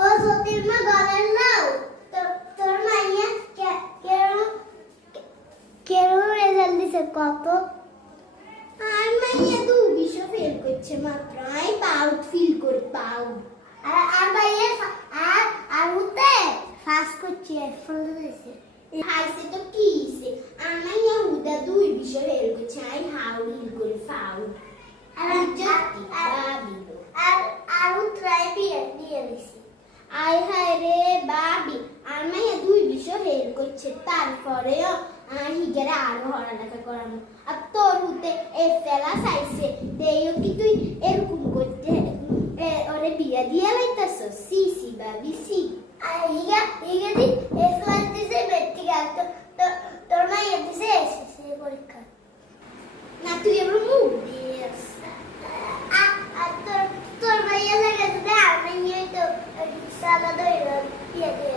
ও সতীর মা গলার নাও তোর মাইয়া কেরো রেজাল্ট দিছে কত? আর মাইয়া তো বিষয় ফেল করছে মাত্র, আই প্রাউড ফিল করি প্রাউড। আর মাইয়া আর উতে ফার্স্ট করছে ফুল দিছে হাইছে তো কি হইছে? আর মাইয়া উদা দুই বিষয় ফেল করছে, আই হাউ ফিল করি প্রাউড। আর জাতি বাবি আর উতরাই বিয়ে দিয়ে দিছি। আই হায় রে বাবি, আর মাইয়া দুই বিষয় ফেল করছে, তারপরেও হিগেরা আরো পড়ালেখা করানো। আর তোর উতে এ ফেলা চাইছে দেও কি তুই এরকম করতে ওরে বিয়া দিয়া লাইতাছ? সি সি বাবি সি। আর হিগা দি এ ক্লাস দিছে মেট্রিক তোর মাইয়া দিছে এসএসসি পরীক্ষা। না তুই এবার মুখ দিস। আর তোর মাইয়া লাগে তো আর মাইয়া তো সালা দইরা বিয়া দিয়ে